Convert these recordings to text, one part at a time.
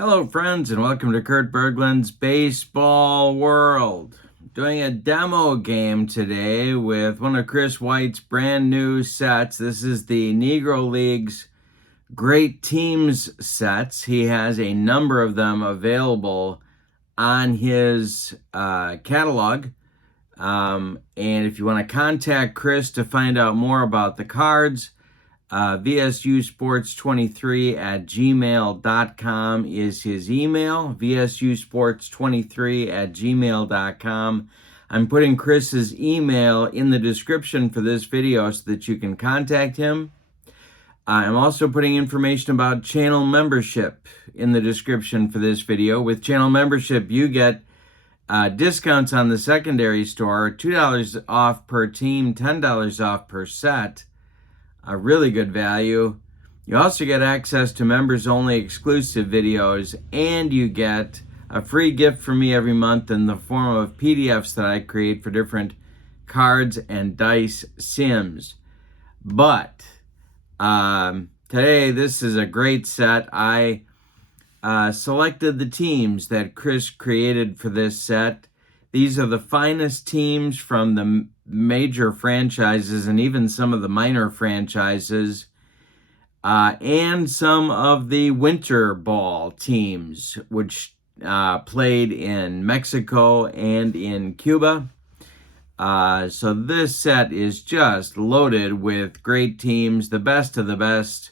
Hello, friends, and welcome to Kurt Berglund's Baseball World. Doing a demo game today with one of Chris White's brand new sets. This is the Negro League's Great Teams sets. He has a number of them available on his catalog. And if you want to contact Chris to find out more about the cards, vsusports23@gmail.com is his email, vsusports23@gmail.com. I'm putting Chris's email in the description for this video so that you can contact him. I'm also putting information about channel membership in the description for this video. With channel membership, you get discounts on the secondary store, $2 off per team, $10 off per set. A really good value. You also get access to members-only exclusive videos, and you get a free gift from me every month in the form of PDFs that I create for different cards and dice sims. But today, this is a great set. I selected the teams that Chris created for this set. These are the finest teams from the major franchises and even some of the minor franchises, and some of the winter ball teams, which played in Mexico and in Cuba. So this set is just loaded with great teams, the best of the best.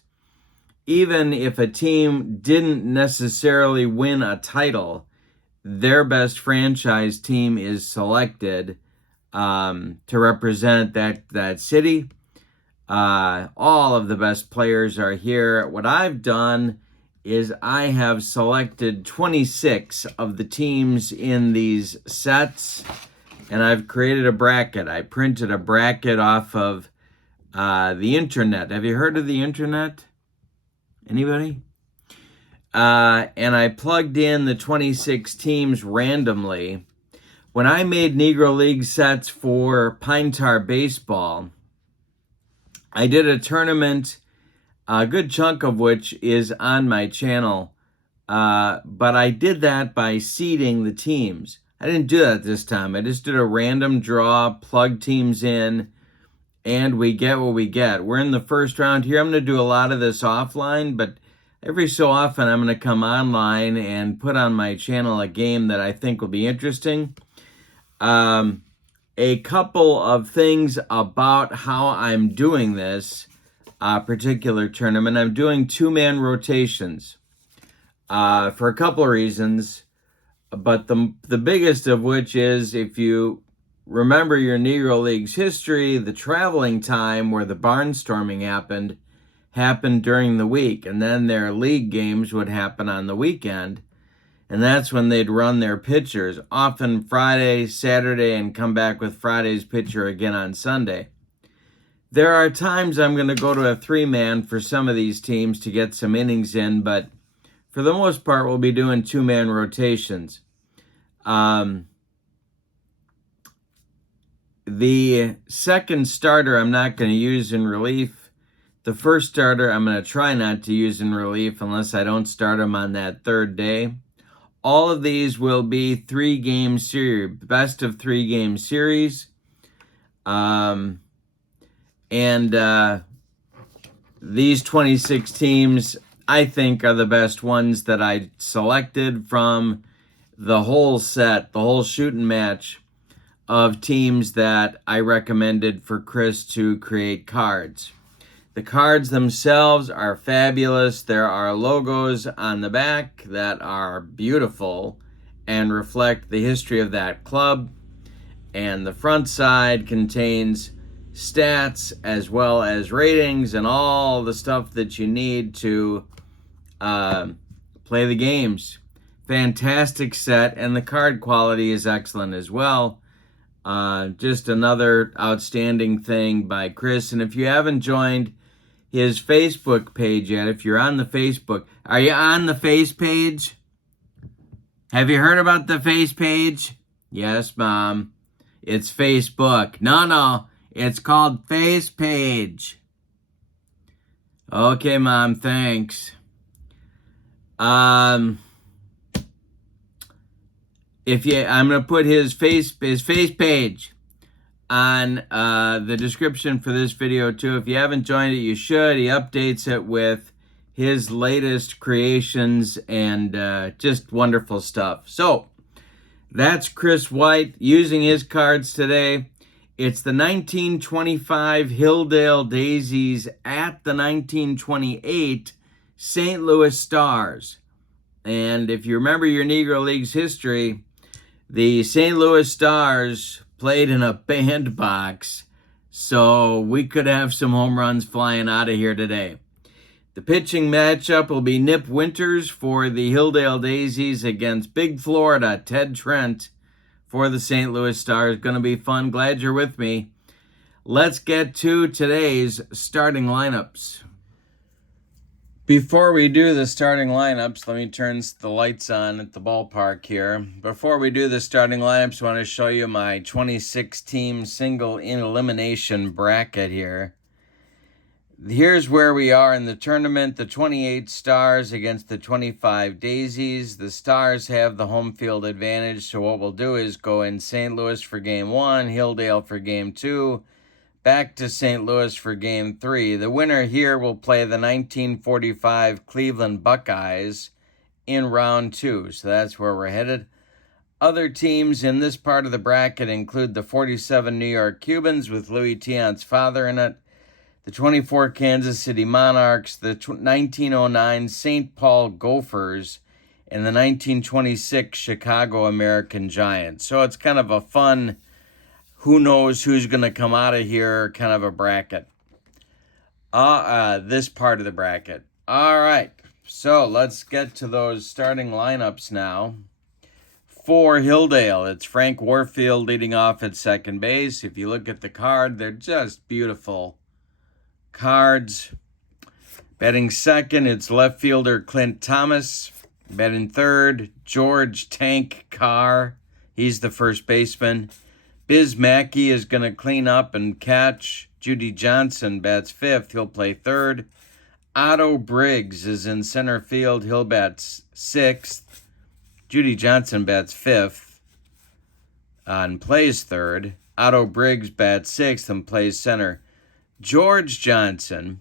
Even if a team didn't necessarily win a title, their best franchise team is selected to represent that city. All of the best players are here. What I've done is I have selected 26 of the teams in these sets, and I've created a bracket. I printed a bracket off of the internet. Have you heard of the internet? Anybody? And I plugged in the 26 teams randomly. When I made Negro League sets for Pine Tar Baseball, I did a tournament, a good chunk of which is on my channel, but I did that by seeding the teams. I didn't do that this time. I just did a random draw, plug teams in, and we get what we get. We're in the first round here. I'm going to do a lot of this offline, but every so often I'm going to come online and put on my channel a game that I think will be interesting. A couple of things about how I'm doing this particular tournament. I'm doing two-man rotations for a couple of reasons, but the biggest of which is, if you remember your Negro League's history, the traveling time where the barnstorming happened during the week, and then their league games would happen on the weekend, and that's when they'd run their pitchers, often Friday, Saturday, and come back with Friday's pitcher again on Sunday. There are times I'm going to go to a three-man for some of these teams to get some innings in, but for the most part, we'll be doing two-man rotations. The second starter I'm not going to use in relief. The first starter I'm going to try not to use in relief unless I don't start him on that third day. All of these will be three-game series, best of three-game series. These 26 teams, I think, are the best ones that I selected from the whole set, the whole shooting match of teams that I recommended for Chris to create cards. The cards themselves are fabulous. There are logos on the back that are beautiful and reflect the history of that club. And the front side contains stats as well as ratings and all the stuff that you need to play the games. Fantastic set, and the card quality is excellent as well. Just another outstanding thing by Chris. And if you haven't joined his Facebook page yet, if you're on the Facebook, are you on the face page? Have you heard about the face page? Yes, Mom. It's Facebook. No, it's called Face Page. Okay, Mom, thanks. I'm going to put his face page on the description for this video too. If you haven't joined it, you should. He updates it with his latest creations and just wonderful stuff. So that's Chris White using his cards today. It's the 1925 Hilldale Daisies at the 1928 St. Louis Stars. And if you remember your Negro Leagues history, the St. Louis Stars played in a bandbox, so we could have some home runs flying out of here today. The pitching matchup will be Nip Winters for the Hilldale Daisies against Big Florida, Ted Trent for the St. Louis Stars. Going to be fun. Glad you're with me. Let's get to today's starting lineups. Before we do the starting lineups, let me turn the lights on at the ballpark here. Before we do the starting lineups, I want to show you my 26-team single elimination bracket here. Here's where we are in the tournament. The 28 Stars against the 25 Daisies. The Stars have the home field advantage, so what we'll do is go in St. Louis for Game 1, Hilldale for Game 2, back to St. Louis for Game 3. The winner here will play the 1945 Cleveland Buckeyes in Round 2, so that's where we're headed. Other teams in this part of the bracket include the 47 New York Cubans with Louis Tiant's father in it, the 24 Kansas City Monarchs, the 1909 St. Paul Gophers, and the 1926 Chicago American Giants. So it's kind of a fun, who knows who's going to come out of here kind of a bracket. This part of the bracket. All right, so let's get to those starting lineups now. For Hilldale, it's Frank Warfield leading off at second base. If you look at the card, they're just beautiful cards. Batting second, it's left fielder Clint Thomas. Batting third, George Tank Carr. He's the first baseman. Biz Mackey is going to clean up and catch. Judy Johnson bats fifth. He'll play third. Otto Briggs is in center field. He'll bat sixth. Judy Johnson bats fifth and plays third. Otto Briggs bats sixth and plays center. George Johnson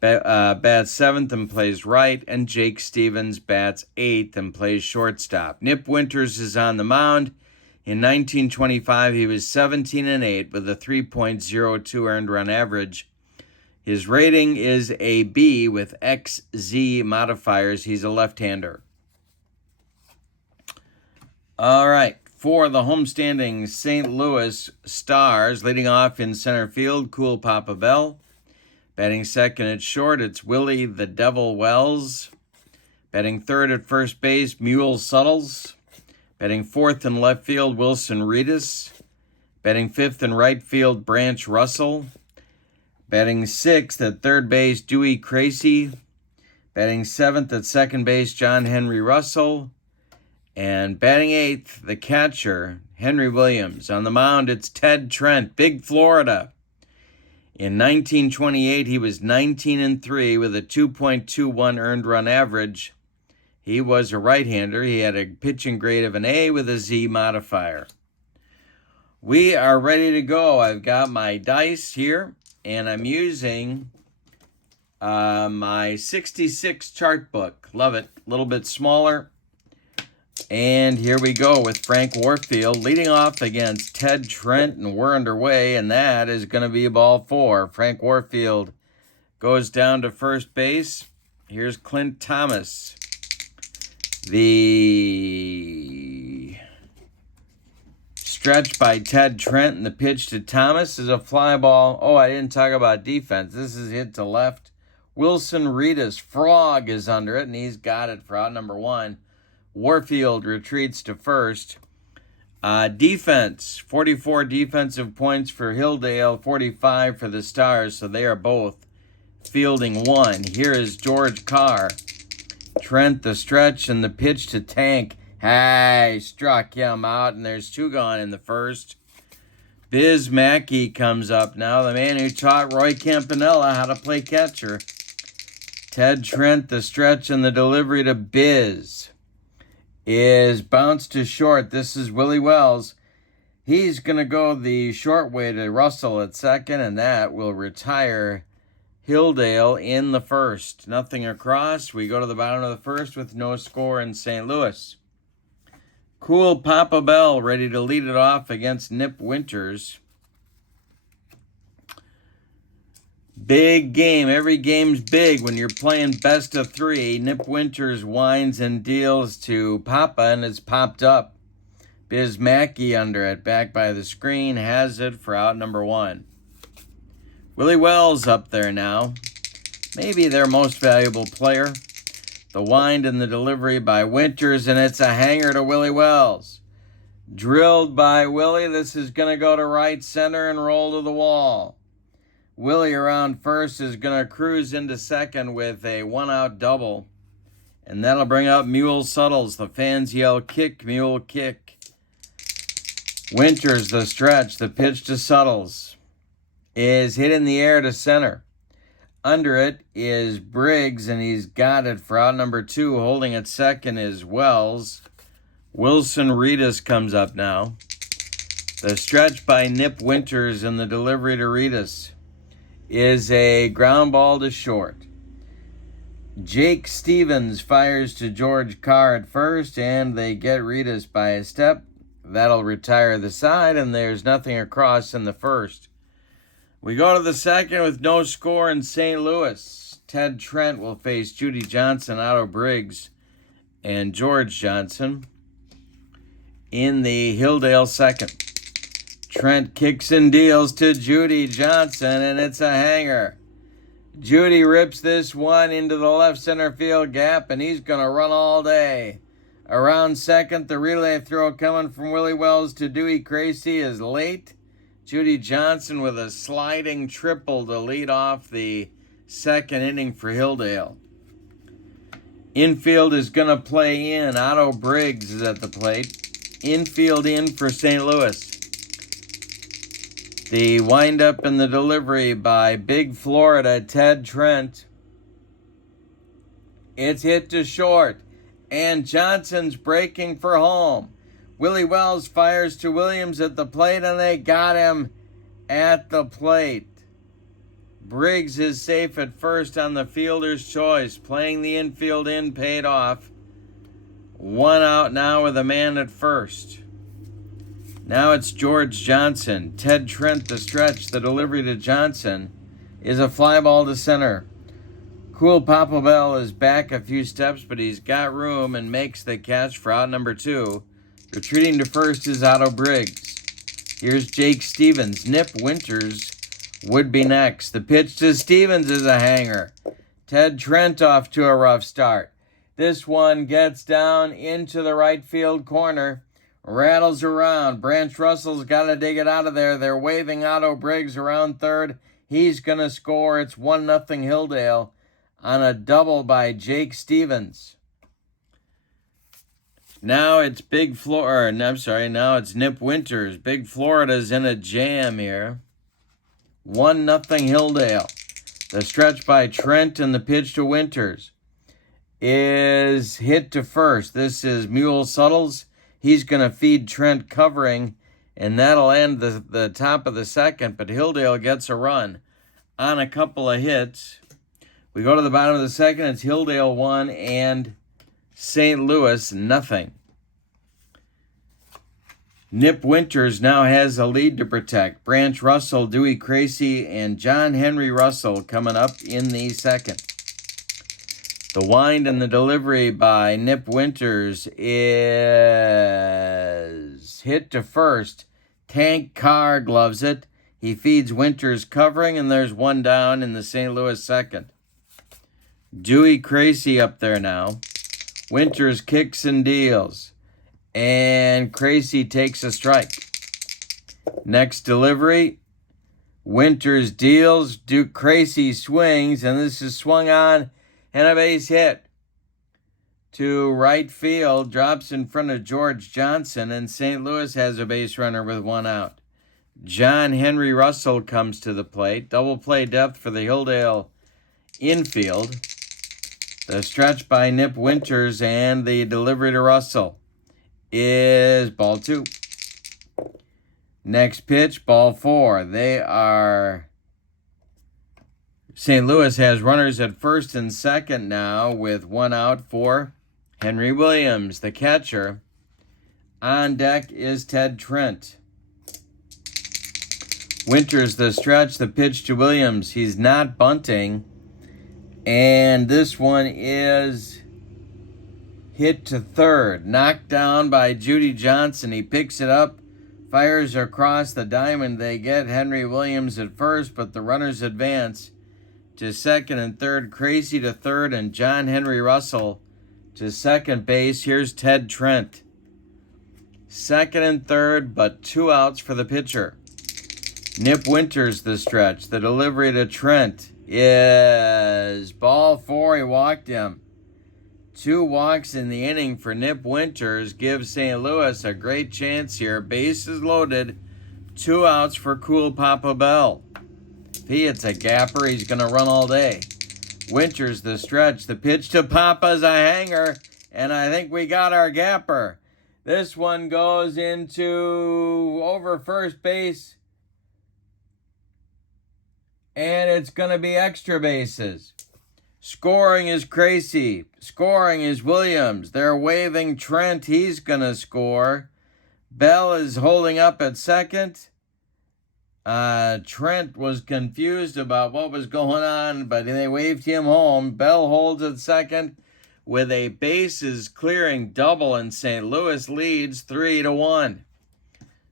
bats seventh and plays right, and Jake Stevens bats eighth and plays shortstop. Nip Winters is on the mound. In 1925, he was 17-8 with a 3.02 earned run average. His rating is a B with XZ modifiers. He's a left-hander. All right. For the homestanding St. Louis Stars, leading off in center field, Cool Papa Bell. Batting second at short, it's Willie the Devil Wells. Batting third at first base, Mule Suttles. Batting fourth in left field, Wilson Reedus. Batting fifth in right field, Branch Russell. Batting sixth at third base, Dewey Crazy. Batting seventh at second base, John Henry Russell. And batting eighth, the catcher, Henry Williams. On the mound, it's Ted Trent, Big Florida. In 1928, he was 19-3 with a 2.21 earned run average. He was a right-hander. He had a pitching grade of an A with a Z modifier. We are ready to go. I've got my dice here, and I'm using my 66 chart book. Love it. A little bit smaller. And here we go with Frank Warfield leading off against Ted Trent, and we're underway, and that is going to be ball four. Frank Warfield goes down to first base. Here's Clint Thomas. The stretch by Ted Trent, and the pitch to Thomas is a fly ball. Oh, I didn't talk about defense. This is hit to left. Wilson Reedus, Frog, is under it, and he's got it for out number one. Warfield retreats to first. Defense, 44 defensive points for Hilldale, 45 for the Stars, so they are both fielding one. Here is George Carr. Trent, the stretch, and the pitch to Tank. Hey, struck him out, and there's two gone in the first. Biz Mackey comes up now, the man who taught Roy Campanella how to play catcher. Ted Trent, the stretch, and the delivery to Biz is bounced to short. This is Willie Wells. He's going to go the short way to Russell at second, and that will retire Hilldale in the first. Nothing across. We go to the bottom of the first with no score in St. Louis. WHITE-APBA Bell ready to lead it off against Nip Winters. Big game. Every game's big when you're playing best of three. Nip Winters winds and deals to Papa, and it's popped up. Biz Mackey under it, back by the screen, has it for out number one. Willie Wells up there now. Maybe their most valuable player. The wind and the delivery by Winters, and it's a hanger to Willie Wells. Drilled by Willie. This is going to go to right center and roll to the wall. Willie around first is going to cruise into second with a one-out double. And that'll bring up Mule Suttles. The fans yell, "Kick, Mule, kick." Winters, the stretch, the pitch to Suttles is hit in the air to center. Under it is Briggs, and he's got it for out number two. Holding at second is Wells. Wilson Reedus comes up now. The stretch by Nip Winters and the delivery to Reedus is a ground ball to short. Jake Stevens fires to George Carr at first, and they get Reedus by a step. That'll retire the side, and there's nothing across in the first. We go to the second with no score in St. Louis. Ted Trent will face Judy Johnson, Otto Briggs, and George Johnson in the Hilldale second. Trent kicks and deals to Judy Johnson, and it's a hanger. Judy rips this one into the left center field gap, and he's going to run all day. Around second, the relay throw coming from Willie Wells to Dewey Crazy is late. Judy Johnson with a sliding triple to lead off the second inning for Hilldale. Infield is going to play in. Otto Briggs is at the plate. Infield in for St. Louis. The windup and the delivery by Big Florida, Ted Trent. It's hit to short, and Johnson's breaking for home. Willie Wells fires to Williams at the plate, and they got him at the plate. Briggs is safe at first on the fielder's choice. Playing the infield in paid off. One out now with a man at first. Now it's George Johnson. Ted Trent, the stretch. The delivery to Johnson is a fly ball to center. WHITE-APBA Bell is back a few steps, but he's got room and makes the catch for out number two. Retreating to first is Otto Briggs. Here's Jake Stevens. Nip Winters would be next. The pitch to Stevens is a hanger. Ted Trent off to a rough start. This one gets down into the right field corner. Rattles around. Branch Russell's got to dig it out of there. They're waving Otto Briggs around third. He's going to score. It's 1-0 Hilldale on a double by Jake Stevens. Now it's now it's Nip Winters. Big Florida's in a jam here. 1-0 Hilldale. The stretch by Trent and the pitch to Winters is hit to first. This is Mule Suttles. He's going to feed Trent covering, and that'll end the top of the second, but Hilldale gets a run on a couple of hits. We go to the bottom of the second. It's Hilldale 1 and St. Louis nothing. Nip Winters now has a lead to protect. Branch Russell, Dewey Crazy, and John Henry Russell coming up in the second. The wind and the delivery by Nip Winters is hit to first. Tank Carr gloves it. He feeds Winters covering, and there's one down in the St. Louis second. Dewey Crazy up there now. Winters kicks and deals. And Crazy takes a strike. Next delivery. Winters deals. Duke Crazy swings, and this is swung on and a base hit to right field. Drops in front of George Johnson, and St. Louis has a base runner with one out. John Henry Russell comes to the plate. Double play depth for the Hilldale infield. The stretch by Nip Winters and the delivery to Russell. is ball 2. Next pitch, ball 4. St. Louis has runners at first and second now with 1 out for Henry Williams, the catcher. On deck is Ted Trent. Winters the stretch, the pitch to Williams. He's not bunting. And this one is hit to third. Knocked down by Judy Johnson. He picks it up, fires across the diamond. They get Henry Williams at first, but the runners advance to second and third. Crazy to third, and John Henry Russell to second base. Here's Ted Trent. Second and third, but 2 outs for the pitcher. Nip Winters the stretch. The delivery to Trent is ball 4. He walked him. 2 walks in the inning for Nip Winters gives St. Louis a great chance here. Bases loaded. 2 outs for Cool Papa Bell. If he hits a gapper, he's going to run all day. Winters the stretch. The pitch to Papa's a hanger, and I think we got our gapper. This one goes into over first base, and it's going to be extra bases. Scoring is Crazy. Scoring is Williams. They're waving Trent. He's going to score. Bell is holding up at second. Trent was confused about what was going on, but they waved him home. Bell holds at second with a bases clearing double, and St. Louis leads 3-1.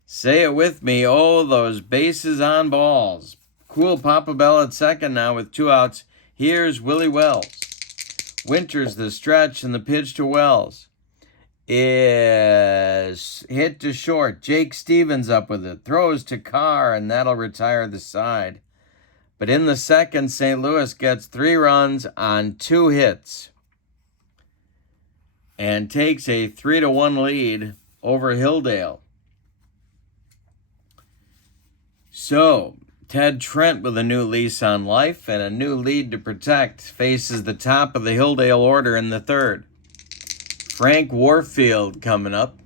Say it with me. Oh, those bases on balls. Cool Papa Bell at second now with 2 outs. Here's Willie Wells. Winters the stretch, and the pitch to Wells is hit to short. Jake Stevens up with it. Throws to Carr, and that'll retire the side. But in the second, St. Louis gets 3 runs on 2 hits and takes a 3-1 lead over Hilldale. So, Ted Trent, with a new lease on life and a new lead to protect, faces the top of the Hilldale order in the third. Frank Warfield coming up,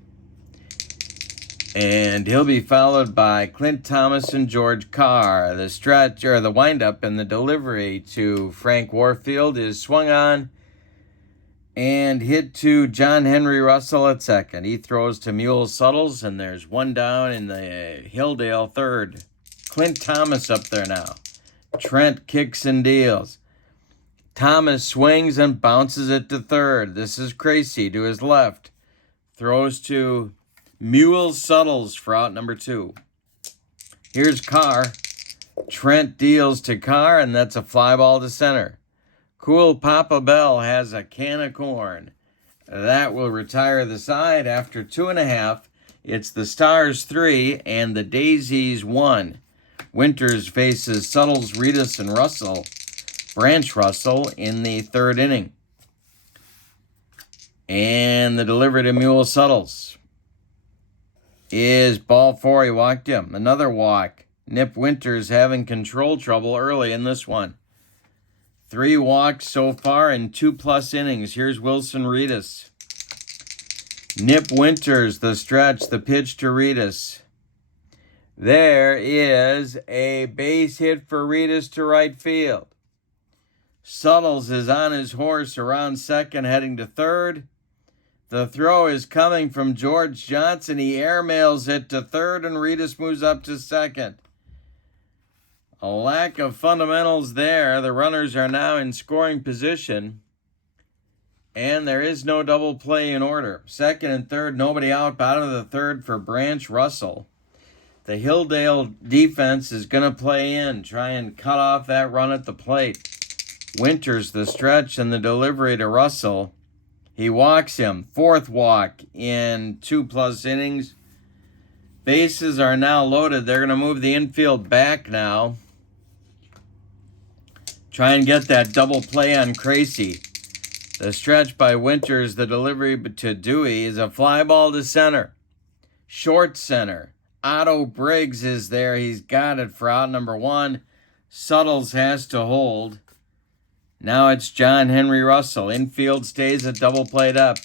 and he'll be followed by Clint Thomas and George Carr. The stretch, or the windup, and the delivery to Frank Warfield is swung on and hit to John Henry Russell at second. He throws to Mule Suttles, and there's 1 down in the Hilldale third. Clint Thomas up there now. Trent kicks and deals. Thomas swings and bounces it to third. This is Crazy to his left. Throws to Mule Suttles for out number 2. Here's Carr. Trent deals to Carr, and that's a fly ball to center. Cool Papa Bell has a can of corn. That will retire the side after 2.5. It's the Stars 3 and the Daisies 1. Winters faces Suttles, Reedus, and Russell, Branch Russell, in the third inning. And the delivery to Mule Suttles is ball 4. He walked him. Another walk. Nip Winters having control trouble early in this one. 3 walks so far in 2+ innings. Here's Wilson Reedus. Nip Winters, the stretch, the pitch to Reedus. There is a base hit for Reedus to right field. Suttles is on his horse around second, heading to third. The throw is coming from George Johnson. He airmails it to third, and Reedus moves up to second. A lack of fundamentals there. The runners are now in scoring position, and there is no double play in order. Second and third, nobody out. Bottom of the third for Branch Russell. The Hilldale defense is going to play in, try and cut off that run at the plate. Winters the stretch and the delivery to Russell. He walks him. 4th walk in 2+ innings. Bases are now loaded. They're going to move the infield back now. Try and get that double play on Crazy. The stretch by Winters, the delivery to Dewey, is a fly ball to center. Short center. Otto Briggs is there. He's got it for out number 1. Suttles has to hold. Now it's John Henry Russell. Infield stays at double played up.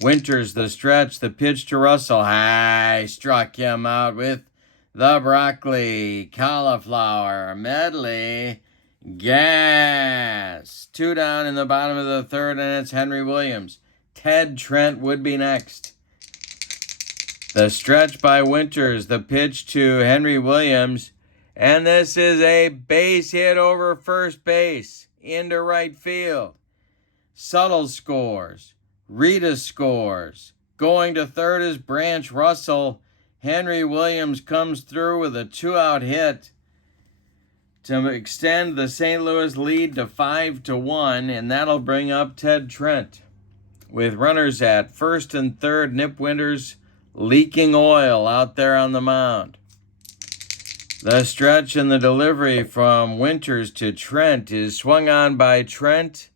Winters, the stretch, the pitch to Russell. High, struck him out with the broccoli, cauliflower, medley, gas. 2 down in the bottom of the third, and it's Henry Williams. Ted Trent would be next. The stretch by Winters, the pitch to Henry Williams, and this is a base hit over first base into right field. Suttles scores. Rita scores. Going to third is Branch Russell. Henry Williams comes through with a 2-out hit to extend the St. Louis lead to 5-1, and that'll bring up Ted Trent. With runners at first and third, Nip Winters leaking oil out there on the mound. The stretch and the delivery from Winters to Trent is swung on by Trent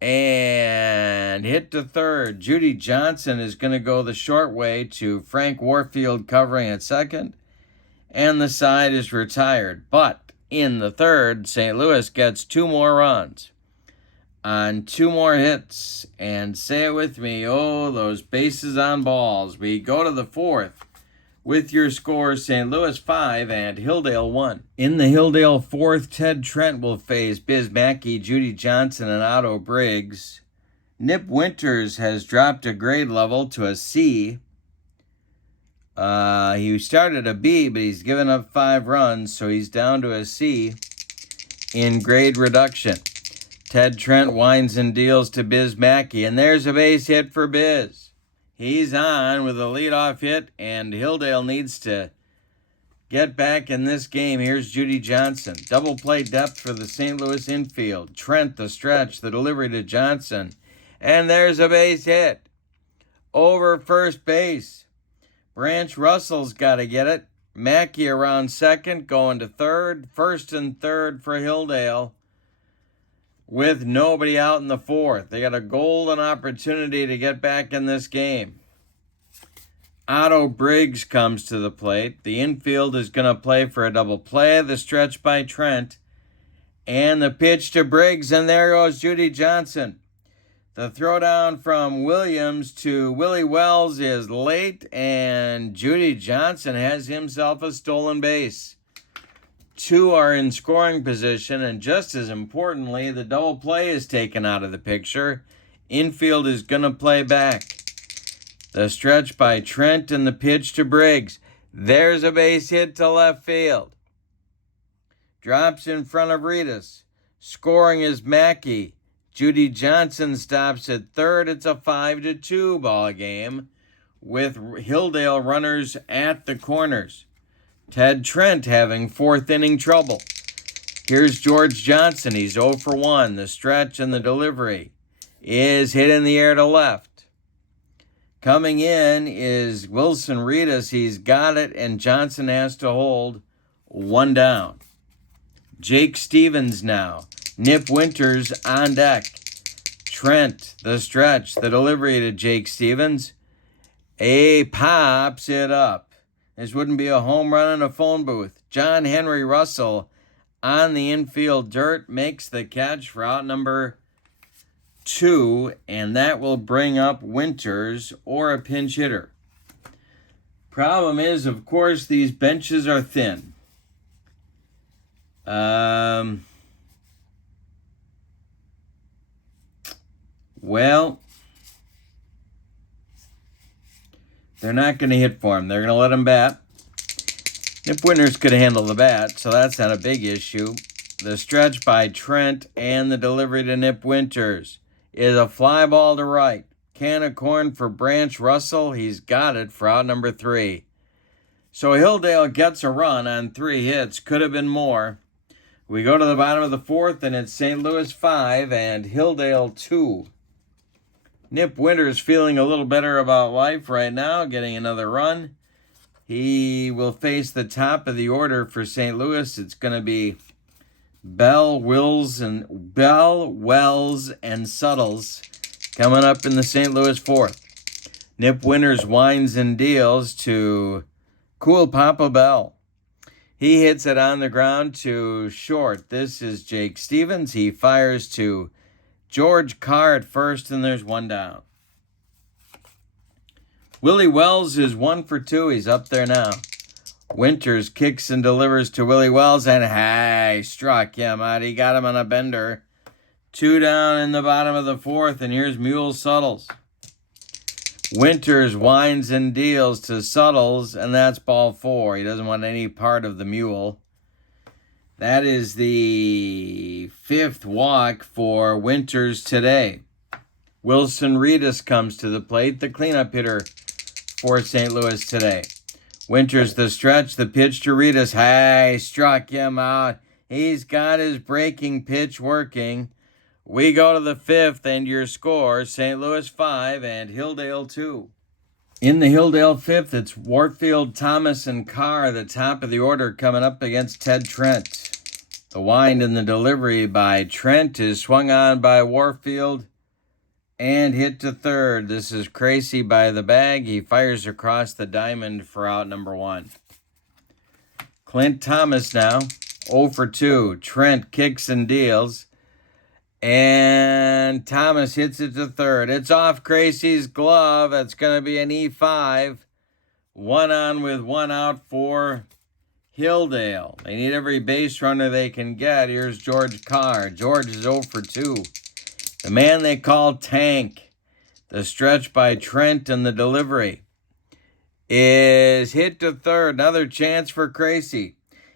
and hit to third. Judy Johnson is going to go the short way to Frank Warfield covering at second, and the side is retired. But in the third, St. Louis gets 2 more runs on 2 more hits, and say it with me, oh, those bases on balls. We go to the fourth with your score, St. Louis 5 and Hilldale 1. In the Hilldale fourth, Ted Trent will face Biz Mackey, Judy Johnson, and Otto Briggs. Nip Winters has dropped a grade level to a C. He started a B, but he's given up 5 runs, so he's down to a C in grade reduction. Ted Trent winds and deals to Biz Mackey, and there's a base hit for Biz. He's on with a leadoff hit, and Hilldale needs to get back in this game. Here's Judy Johnson. Double play depth for the St. Louis infield. Trent, the stretch, the delivery to Johnson. And there's a base hit over first base. Branch Russell's got to get it. Mackey around second, going to third. First and third for Hilldale with nobody out in the fourth. They got a golden opportunity to get back in this game. Otto Briggs comes to the plate. The infield is going to play for a double play. The stretch by Trent. And the pitch to Briggs, and there goes Judy Johnson. The throwdown from Williams to Willie Wells is late, and Judy Johnson has himself a stolen base. 2 are in scoring position, and just as importantly, the double play is taken out of the picture. Infield is going to play back. The stretch by Trent and the pitch to Briggs. There's a base hit to left field. Drops in front of Ritas. Scoring is Mackey. Judy Johnson stops at third. It's a 5-2 ball game with Hilldale runners at the corners. Ted Trent having 4th inning trouble. Here's George Johnson. He's 0 for 1. The stretch and the delivery is hit in the air to left. Coming in is Wilson Ritas. He's got it, and Johnson has to hold 1 down. Jake Stevens now. Nip Winters on deck. Trent, the stretch, the delivery to Jake Stevens. Pops it up. This wouldn't be a home run in a phone booth. John Henry Russell on the infield dirt makes the catch for out number 2, and that will bring up Winters or a pinch hitter. Problem is, of course, these benches are thin. Well, they're not going to hit for him. They're going to let him bat. Nip Winters could handle the bat, so that's not a big issue. The stretch by Trent and the delivery to Nip Winters is a fly ball to right. Can of corn for Branch Russell. He's got it for out number 3. So Hilldale gets a run on 3 hits. Could have been more. We go to the bottom of the fourth, and it's St. Louis 5 and Hilldale 2. Nip Winters feeling a little better about life right now, getting another run. He will face the top of the order for St. Louis. It's going to be Bell, Wells, and Suttles coming up in the St. Louis fourth. Nip Winters winds and deals to Cool Papa Bell. He hits it on the ground to short. This is Jake Stevens. He fires to George Carr at first, and there's one down. Willie Wells is 1 for 2. He's up there now. Winters kicks and delivers to Willie Wells, and hey, struck him out. He got him on a bender. 2 down in the bottom of the 4th, and here's Mule Suttles. Winters winds and deals to Suttles, and that's ball 4. He doesn't want any part of the Mule. That is the 5th walk for Winters today. Wilson Reedus comes to the plate, the cleanup hitter for St. Louis today. Winters the stretch, the pitch to Reedus. Hey, struck him out. He's got his breaking pitch working. We go to the 5th, and your score, St. Louis 5 and Hilldale 2. In the Hilldale 5th, it's Warfield, Thomas, and Carr, the top of the order, coming up against Ted Trent. The wind and the delivery by Trent is swung on by Warfield and hit to third. This is Crazy by the bag. He fires across the diamond for out number 1. Clint Thomas now, 0 for 2. Trent kicks and deals. And Thomas hits it to third. It's off Crazy's glove. It's going to be an E5. 1 on with 1 out for Hilldale. They need every base runner they can get. Here's George Carr. George is 0 for 2. The man they call Tank. The stretch by Trent and the delivery is hit to third. Another chance for Crazy.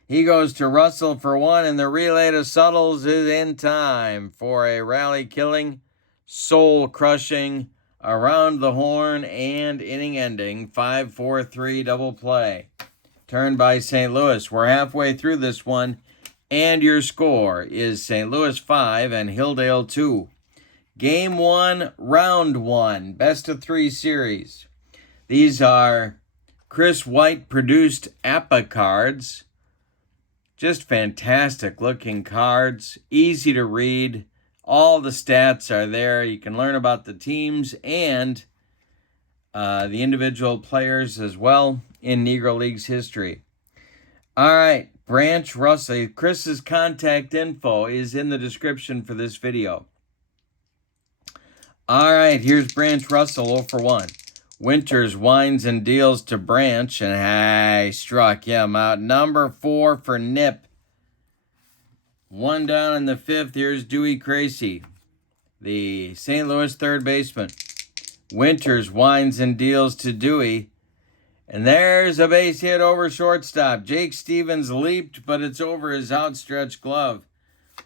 He goes to Russell for 1, and the relay to Suttles is in time for a rally-killing, soul-crushing, around the horn, and inning-ending 5-4-3 double play. Turned by St. Louis. We're halfway through this one, and your score is St. Louis 5 and Hilldale 2. Game 1, Round 1, Best of 3 series. These are Chris White-produced APBA cards. Just fantastic looking cards, easy to read. All the stats are there. You can learn about the teams and the individual players as well in Negro League's history. All right, Branch Russell. Chris's contact info is in the description for this video. All right, here's Branch Russell, 0 for 1. Winters winds and deals to Branch, and hey, struck him out. Number 4 for Nip. 1 down in the 5th. Here's Dewey Crazy, the St. Louis third baseman. Winters winds and deals to Dewey, and there's a base hit over shortstop. Jake Stevens leaped, but it's over his outstretched glove.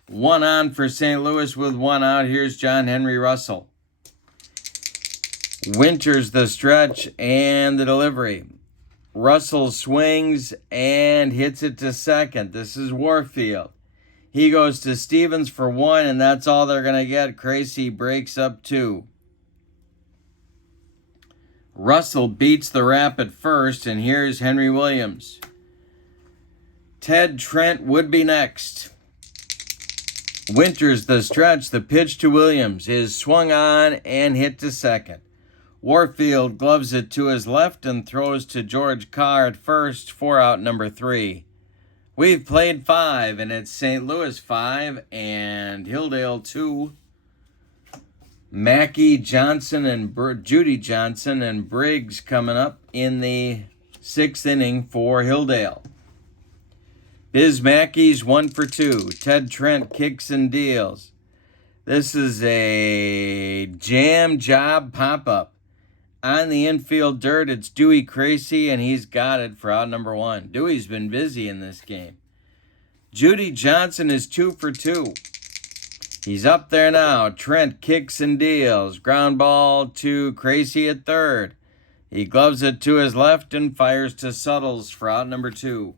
1 on for St. Louis with 1 out. Here's John Henry Russell. Winters the stretch and the delivery. Russell swings and hits it to second. This is Warfield. He goes to Stevens for 1, and that's all they're going to get. Crazy breaks up 2. Russell beats the rap at first, and here's Henry Williams. Ted Trent would be next. Winters the stretch. The pitch to Williams is swung on and hit to second. Warfield gloves it to his left and throws to George Carr at first for out number 3. We've played 5, and it's St. Louis 5 and Hilldale 2. Mackey, Johnson, and Judy Johnson and Briggs coming up in the 6th inning for Hilldale. Biz Mackey's 1 for 2. Ted Trent kicks and deals. This is a jam job pop-up. On the infield dirt, it's Dewey Crazy, and he's got it for out number 1. Dewey's been busy in this game. Judy Johnson is 2 for 2. He's up there now. Trent kicks and deals. Ground ball to Crazy at third. He gloves it to his left and fires to Suttles for out number 2.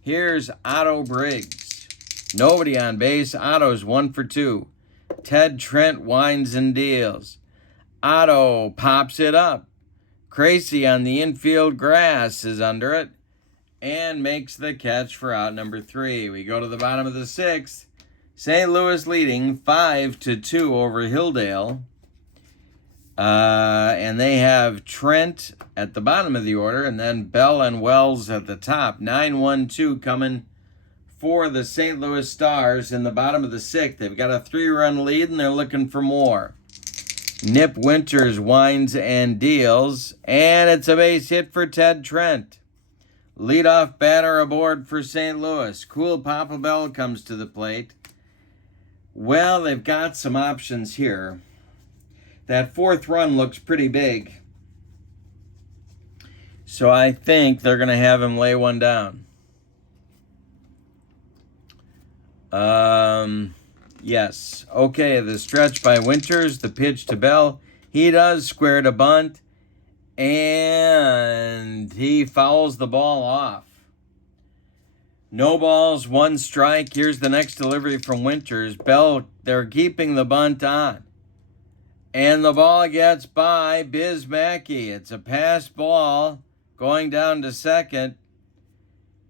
Here's Otto Briggs. Nobody on base. Otto's 1 for 2. Ted Trent winds and deals. Otto pops it up. Crazy on the infield grass is under it and makes the catch for out number 3. We go to the bottom of the 6th. St. Louis leading 5-2 over Hilldale. And they have Trent at the bottom of the order and then Bell and Wells at the top. 9-1-2 coming for the St. Louis Stars in the bottom of the 6th. They've got a 3-run lead, and they're looking for more. Nip Winters winds and deals, and it's a base hit for Ted Trent. Leadoff batter aboard for St. Louis. Cool Papa Bell comes to the plate. Well, they've got some options here. That 4th run looks pretty big. So I think they're going to have him lay one down. Yes. Okay, the stretch by Winters, the pitch to Bell. He does square to bunt, and he fouls the ball off. No balls, 1 strike. Here's the next delivery from Winters. Bell, they're keeping the bunt on. And the ball gets by Biz Mackey. It's a pass ball. Going down to second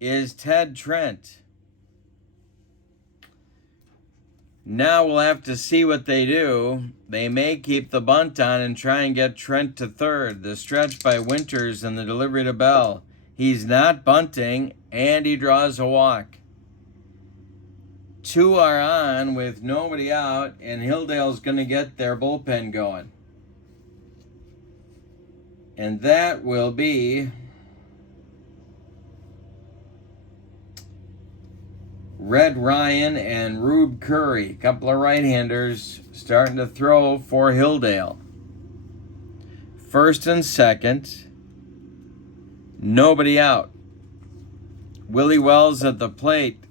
is Ted Trent. Now we'll have to see what they do. They may keep the bunt on and try and get Trent to third. The stretch by Winters and the delivery to Bell. He's not bunting, and he draws a walk. 2 are on with nobody out, and Hilldale's going to get their bullpen going. And that will be Red Ryan and Rube Curry, a couple of right-handers starting to throw for Hilldale. First and second, nobody out. Willie Wells at the plate.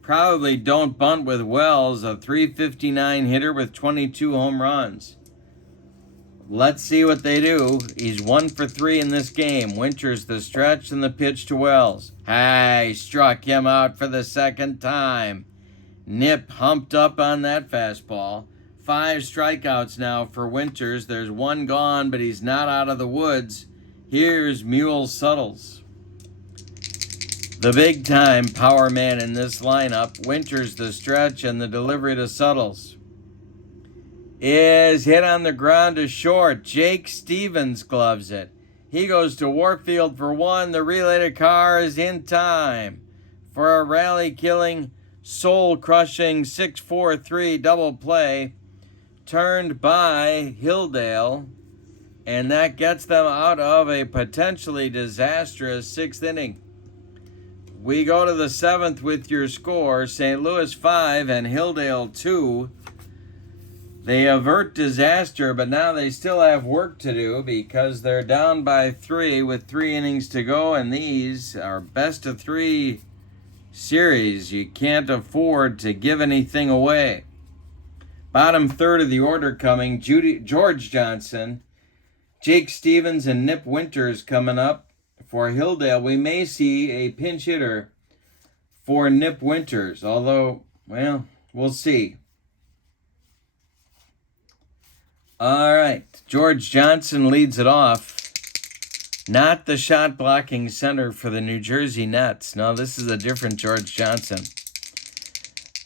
Probably don't bunt with Wells, a .359 hitter with 22 home runs. Let's see what they do. He's 1 for 3 in this game. Winters the stretch and the pitch to Wells. Hey, struck him out for the 2nd time. Nip humped up on that fastball. 5 strikeouts now for Winters. There's 1 gone, but he's not out of the woods. Here's Mule Suttles. The big-time power man in this lineup. Winters the stretch and the delivery to Suttles is hit on the ground to short. Jake Stevens gloves it. He goes to Warfield for 1. The relay to Carr is in time for a rally-killing, soul-crushing 6-4-3 double play turned by Hilldale, and that gets them out of a potentially disastrous 6th inning. We go to the 7th with your score. St. Louis 5 and Hilldale 2. They avert disaster, but now they still have work to do because they're down by 3 with 3 innings to go, and these are best-of-3 series. You can't afford to give anything away. Bottom third of the order coming, George Johnson, Jake Stevens, and Nip Winters coming up. For Hilldale, we may see a pinch hitter for Nip Winters, although, well, we'll see. All right, George Johnson leads it off. Not the shot-blocking center for the New Jersey Nets. No, this is a different George Johnson.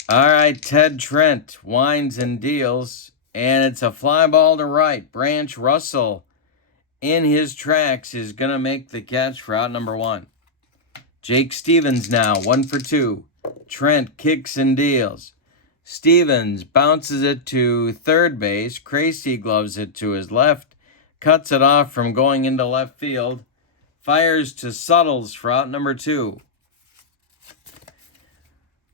All right, Ted Trent winds and deals, and it's a fly ball to right. Branch Russell in his tracks is going to make the catch for out number 1. Jake Stevens now, 1 for 2. Trent kicks and deals. Stevens bounces it to third base. Crazy gloves it to his left. Cuts it off from going into left field. Fires to Suttles for out number 2.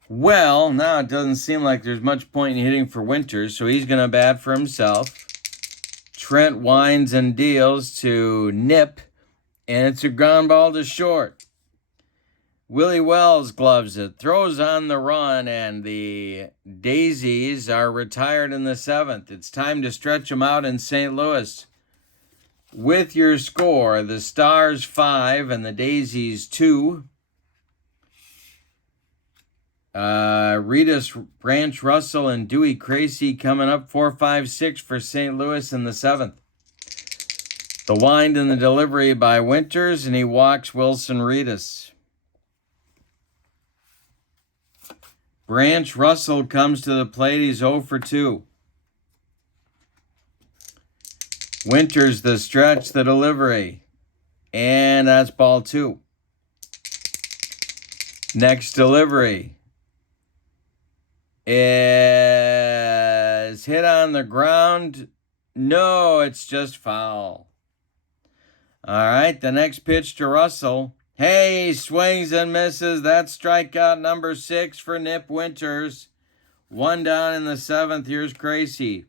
Well, now it doesn't seem like there's much point in hitting for Winters, so he's going to bat for himself. Trent winds and deals to Nip, and it's a ground ball to short. Willie Wells gloves it, throws on the run, and the Daisies are retired in the 7th. It's time to stretch them out in St. Louis. With your score, the Stars 5 and the Daisies 2. Reedus, Branch Russell, and Dewey Crazy coming up 4-5-6 for St. Louis in the 7th. The wind and the delivery by Winters, and he walks Wilson Reedus. Branch Russell comes to the plate. He's 0 for 2. Winters the stretch, the delivery. And that's ball 2. Next delivery. is hit on the ground. No, it's just foul. All right, the next pitch to Russell. Hey, swings and misses. That's strikeout number 6 for Nip Winters. 1 down in the 7th. Here's Gracie.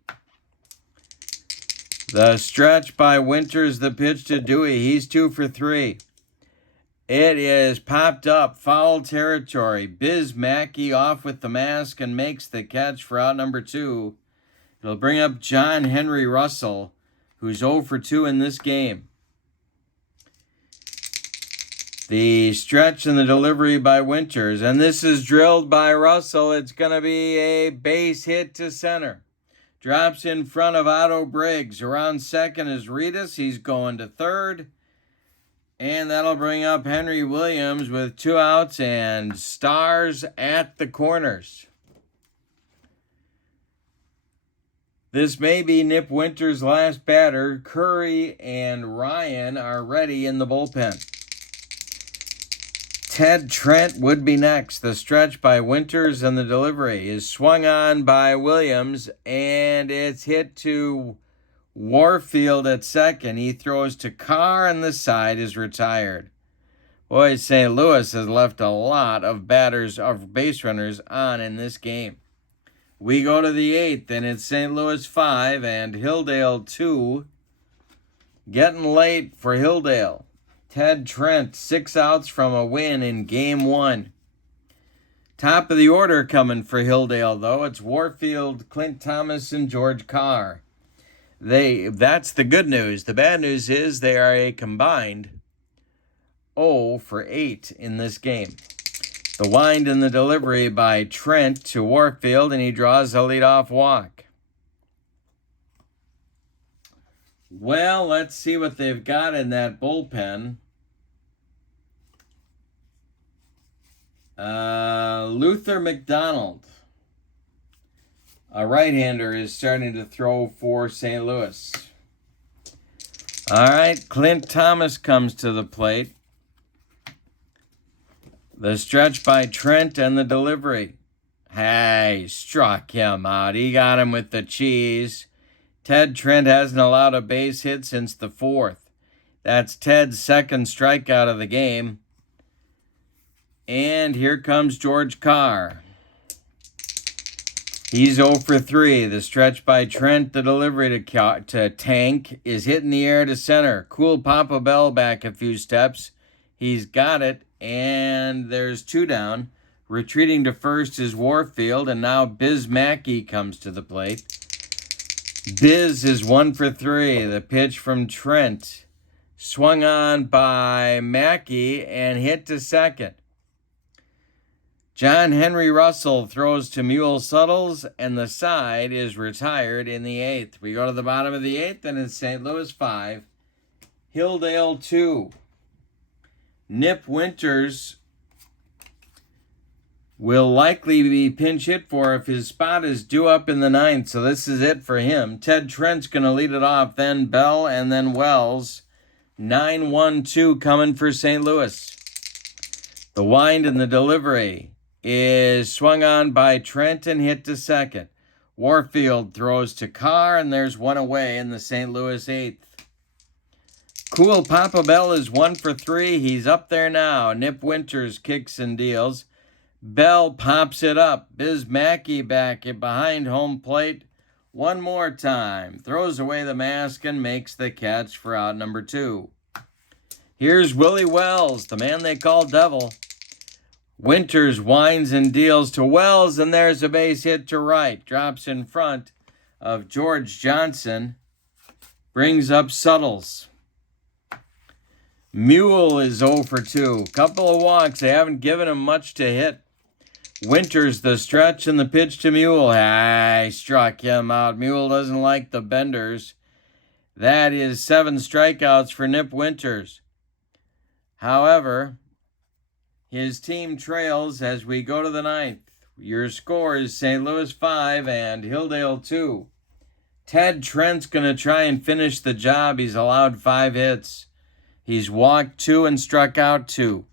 The stretch by Winters, the pitch to Dewey. He's 2 for 3. It is popped up, foul territory. Biz Mackey off with the mask and makes the catch for out number 2. It'll bring up John Henry Russell, who's 0 for 2 in this game. The stretch and the delivery by Winters, and this is drilled by Russell. It's going to be a base hit to center. Drops in front of Otto Briggs. Around second is Reedus. He's going to third. And that'll bring up Henry Williams with 2 outs and stars at the corners. This may be Nip Winters' last batter. Curry and Ryan are ready in the bullpen. Ted Trent would be next. The stretch by Winters and the delivery is swung on by Williams, and it's hit to Warfield at second. He throws to Carr, and the side is retired. Boy, St. Louis has left a lot of base runners on in this game. We go to the 8th, and it's St. Louis 5 and Hilldale 2. Getting late for Hilldale. Ted Trent, 6 outs from a win in Game 1. Top of the order coming for Hilldale, though. It's Warfield, Clint Thomas, and George Carr. That's the good news. The bad news is they are a combined 0 for 8 in this game. The wind and the delivery by Trent to Warfield, and he draws a leadoff walk. Well, let's see what they've got in that bullpen. Luther McDonald, a right-hander, is starting to throw for St. Louis. All right, Clint Thomas comes to the plate. The stretch by Trent and the delivery. Hey, struck him out. He got him with the cheese. Ted Trent hasn't allowed a base hit since the 4th. That's Ted's second strikeout of the game. And here comes George Carr. He's 0 for 3. The stretch by Trent, the delivery to Tank, is hit in the air to center. Cool Papa Bell back a few steps. He's got it, and there's 2 down. Retreating to first is Warfield, and now Biz Mackey comes to the plate. Biz is 1 for 3. The pitch from Trent swung on by Mackey and hit to second. John Henry Russell throws to Mule Suttles, and the side is retired in the 8th. We go to the bottom of the 8th, and it's St. Louis 5, Hilldale 2. Nip Winters will likely be pinch hit for if his spot is due up in the 9th, so this is it for him. Ted Trent's going to lead it off, then Bell, and then Wells. 9-1-2 coming for St. Louis. The wind and the delivery is swung on by Trent and hit to second. Warfield throws to Carr, and there's 1 away in the St. Louis 8th. Cool Papa Bell is 1 for 3. He's up there now. Nip Winters kicks and deals. Bell pops it up. Biz Mackey back behind home plate. 1 more time. Throws away the mask and makes the catch for out number 2. Here's Willie Wells, the man they call Devil. Winters winds and deals to Wells, and there's a base hit to right. Drops in front of George Johnson. Brings up Suttles. Mule is 0 for 2. Couple of walks. They haven't given him much to hit. Winters, the stretch and the pitch to Mule. I struck him out. Mule doesn't like the benders. That is 7 strikeouts for Nip Winters. However, his team trails as we go to the 9th. Your score is St. Louis 5 and Hilldale 2. Ted Trent's going to try and finish the job. He's allowed 5 hits. He's walked 2 and struck out 2.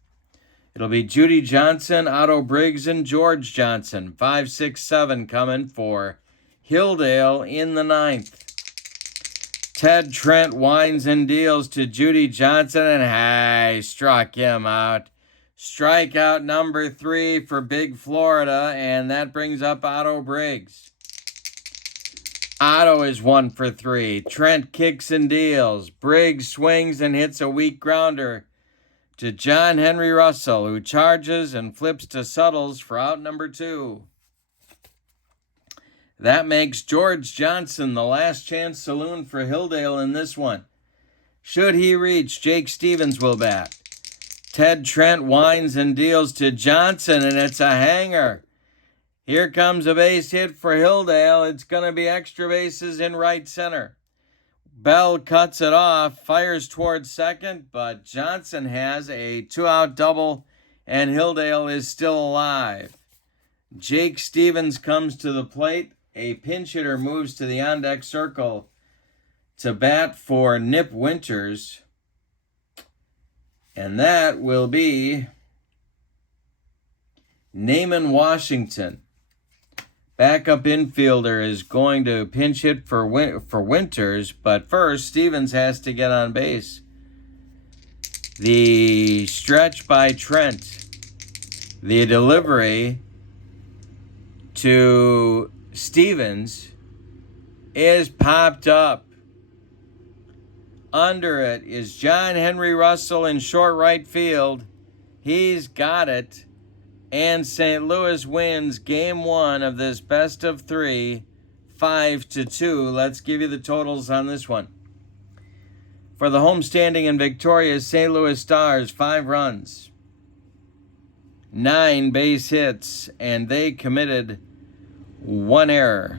It'll be Judy Johnson, Otto Briggs, and George Johnson. 5, 6, 7 coming for Hilldale in the 9th. Ted Trent winds and deals to Judy Johnson, and struck him out. Strikeout number 3 for Big Florida, and that brings up Otto Briggs. Otto is 1 for 3. Trent kicks and deals. Briggs swings and hits a weak grounder to John Henry Russell, who charges and flips to Suttles for out number 2. That makes George Johnson the last chance saloon for Hilldale in this one. Should he reach, Jake Stevens will bat. Ted Trent winds and deals to Johnson, and it's a hanger. Here comes a base hit for Hilldale. It's going to be extra bases in right center. Bell cuts it off, fires towards second, but Johnson has a 2-out double, and Hilldale is still alive. Jake Stevens comes to the plate. A pinch hitter moves to the on-deck circle to bat for Nip Winters, and that will be Naaman Washington. Backup infielder is going to pinch hit for Winters, but first, Stevens has to get on base. The stretch by Trent. The delivery to Stevens is popped up. Under it is John Henry Russell in short right field. He's got it. And St. Louis wins game 1 of this best of 3, 5-2. Let's give you the totals on this one. For the homestanding and victorious St. Louis Stars, 5 runs, 9 base hits, and they committed 1 error.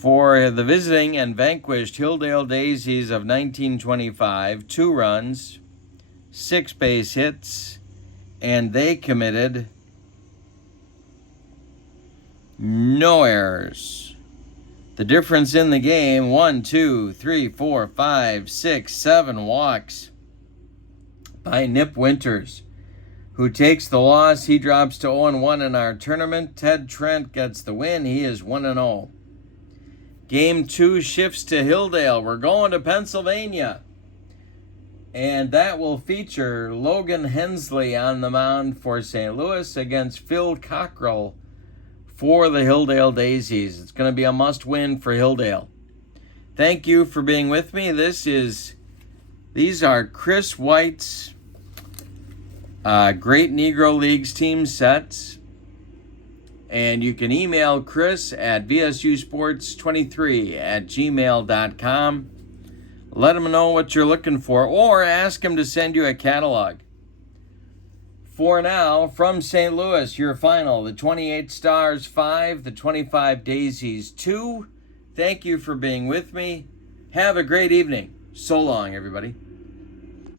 For the visiting and vanquished Hilldale Daisies of 1925, 2 runs, 6 base hits, and they committed no errors. The difference in the game, 1, 2, 3, 4, 5, 6, 7 walks by Nip Winters, who takes the loss. He drops to 0-1 in our tournament. Ted Trent gets the win. He is 1-0. Game 2 shifts to Hilldale. We're going to Pennsylvania. And that will feature Logan Hensley on the mound for St. Louis against Phil Cockrell for the Hilldale Daisies. It's going to be a must-win for Hilldale. Thank you for being with me. These are Chris White's Great Negro Leagues team sets. And you can email Chris at vsusports23@gmail.com. Let him know what you're looking for, or ask him to send you a catalog. For now, from St. Louis, your final, the 28 Stars 5, the 25 Daisies 2. Thank you for being with me. Have a great evening. So long, everybody.